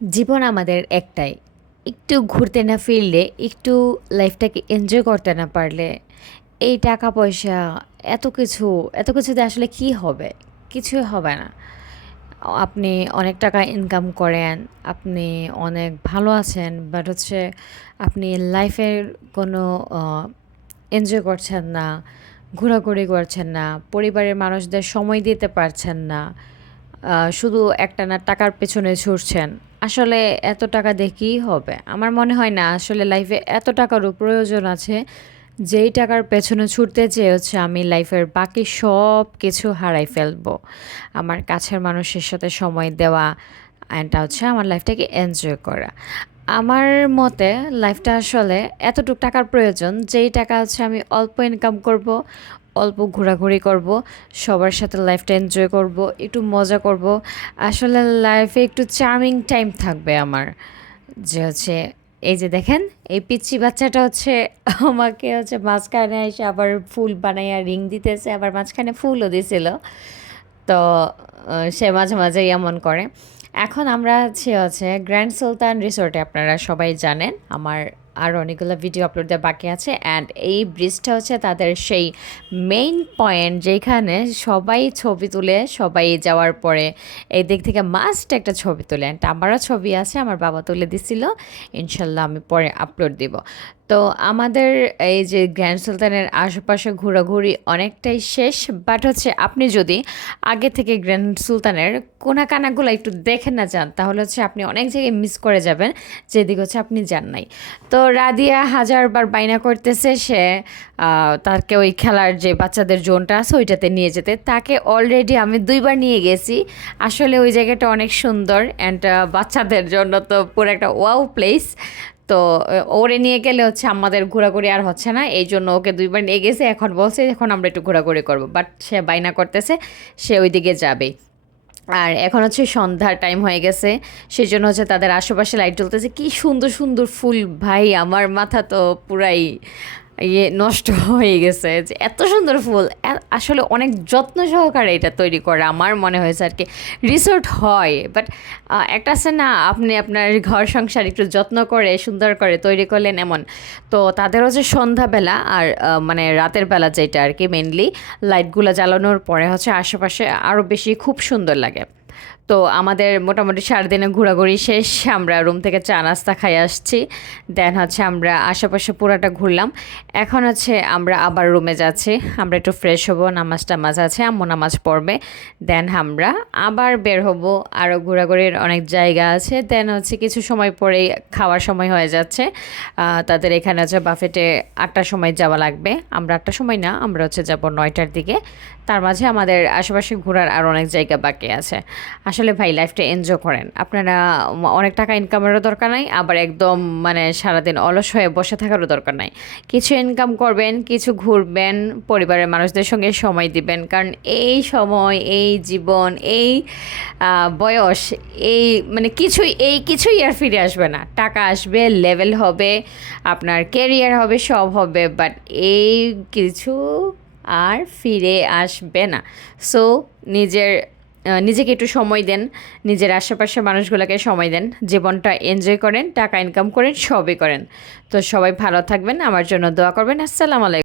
জীবন আমাদের একটাই। একটু ঘুরতে না ফিরলে, একটু লাইফটাকে এনজয় করতে না পারলে, এই টাকা পয়সা এত কিছু, এত কিছুতে আসলে কি হবে? কিছুই হবে না। আপনি অনেক টাকা ইনকাম করেন, আপনি অনেক ভালো আছেন বাট হচ্ছে আপনি লাইফের কোনো এনজয় করছেন না, ঘোরাঘুরি করছেন না, পরিবারের মানুষদের সময় দিতে পারছেন না শুধু একটানা টাকার পেছনে ছুটছেন। আসলে এত টাকা কী হবে? আমার মনে হয় না, আসলে লাইফে এত টাকারও প্রয়োজন আছে। যেই টাকার পেছনে ছুটতে চেয়ে হচ্ছে আমি লাইফের বাকি সব কিছু হারাই ফেলব। আমার কাছের মানুষের সাথে সময় দেওয়া অ্যান্ডটা হচ্ছে আমার লাইফটাকে এনজয় করা। আমার মতে লাইফটা আসলে এতটুকু টাকার প্রয়োজন, যেই টাকা হচ্ছে আমি অল্প ইনকাম করব অল্প ঘোরাঘুরি করব, সবার সাথে লাইফটা এনজয় করব, একটু মজা করব। আসলে লাইফে একটু চার্মিং টাইম থাকবে আমার। যে হচ্ছে, এই যে দেখেন, এই পিচ্চি বাচ্চাটা হচ্ছে আমাকে হচ্ছে মাঝখানে এসে আবার ফুল বানাইয়া রিং দিতেছে, আবার মাঝখানে ফুলও দিছিল। তো সে মাঝে মাঝে এমন করে। এখন আমরা আছি হচ্ছে গ্র্যান্ড সুলতান রিসোর্টে আপনারা সবাই জানেন, আমার আর অনেকগুলো ভিডিও আপলোড দেওয়া বাকি আছে অ্যান্ড এই ব্রিজটা হচ্ছে তাদের সেই মেইন পয়েন্ট যেখানে সবাই ছবি তুলে সবাই যাওয়ার পরে এই দিক থেকে মাস্ট একটা ছবি তুলে অ্যান্ড আমারও ছবি আছে, আমার বাবা তুলে দিছিল, ইনশাল্লাহ আমি পরে আপলোড দিব। তো আমাদের এই যে গ্র্যান্ড সুলতানের আশেপাশে ঘোরাঘুরি অনেকটাই শেষ, বাট হচ্ছে আপনি যদি আগে থেকে গ্র্যান্ড সুলতানের কোনা কানাগুলো একটু দেখে না যান, তাহলে হচ্ছে আপনি অনেক জায়গায় মিস করে যাবেন, যেদিকে হচ্ছে আপনি যান নাই। তো রাদিয়া হাজারবার বাইনা করতেছে সে তাকে ওই খেলার যে বাচ্চাদের জোনটা আছে ওইটাতে নিয়ে যেতে। তাকে অলরেডি আমি দুইবার নিয়ে গেছি। আসলে ওই জায়গাটা অনেক সুন্দর অ্যান্ড বাচ্চাদের জন্য তো পুরো একটা ওয়াও প্লেস তো ওরে নিয়ে গেলে হচ্ছে আমাদের ঘোরাঘুরি আর হচ্ছে না, এই জন্য ওকে দুইবার নিয়ে গেছে, এখন বলছে এখন আমরা একটু ঘোরাঘুরি করব বাট সে বাইনা করতেছে, সে ওইদিকে যাবে। আর এখন হচ্ছে সন্ধ্যার টাইম হয়ে গেছে সেই জন্য হচ্ছে তাদের আশেপাশে লাইট জ্বলতেছে, কি সুন্দর সুন্দর ফুল, ভাই, আমার মাথা তো পুরাই ইয়ে নষ্ট হয়ে গেছে যে এত সুন্দর ফুল। আসলে অনেক যত্ন সহকারে এটা তৈরি করা আমার মনে হয়েছে আর কি। রিসোর্ট হয় বাট একটা আছে না, আপনি আপনার ঘর সংসার একটু যত্ন করে, সুন্দর করে তৈরি করলেন এমন। তো তাদের হচ্ছে সন্ধ্যাবেলা আর মানে রাতের বেলা যেটা আর কি মেনলি লাইটগুলো জ্বালানোর পরে হচ্ছে আশেপাশে আরও বেশি খুব সুন্দর লাগে। তো আমাদের মোটামুটি সারাদিনে ঘোরাঘুরি শেষ, আমরা রুম থেকে চা, নাস্তা খাই আসছি। দেন হচ্ছে আমরা আশেপাশে পুরাটা ঘুরলাম। এখন হচ্ছে আমরা আবার রুমে যাচ্ছি। আমরা একটু ফ্রেশ হব, নামাজ টামাজ আছে, আম্মু নামাজ পড়বে। দেন আমরা আবার বের হব। আরও ঘোরাঘুরির অনেক জায়গা আছে। দেন হচ্ছে কিছু সময় পরেই খাওয়ার সময় হয়ে যাচ্ছে। তাদের এখানে হচ্ছে বাফেটে আটটার সময় যাওয়া লাগবে। আমরা আটটার সময় না, আমরা হচ্ছে যাব নয়টার দিকে। তার মাঝে আমাদের আশেপাশে ঘোরার আর অনেক জায়গা বাকি আছে। আসলে ভাই লাইফটা এনজয় করেন। আপনারা অনেক টাকা ইনকামেরও দরকার নাই, আবার একদম মানে সারাদিন অলস হয়ে বসে থাকারও দরকার নাই। কিছু ইনকাম করবেন, কিছু ঘুরবেন, পরিবারের মানুষদের সঙ্গে সময় দিবেন, কারণ এই সময়, এই জীবন, এই বয়স, এই মানে কিছুই, এই কিছুই আর ফিরে আসবে না। টাকা আসবে লেভেল হবে, আপনার কেরিয়ার হবে, সব হবে বাট এই কিছু আর ফিরে আসবে না। সো নিজের নিজেকে একটু সময় দেন, নিজের আশেপাশে মানুষগুলোকে সময় দেন, জীবনটা এনজয় করেন, টাকা ইনকাম করেন, সবই করেন। তো সবাই ভালো থাকবেন, আমার জন্য দোয়া করবেন, আসসালামু আলাইকুম।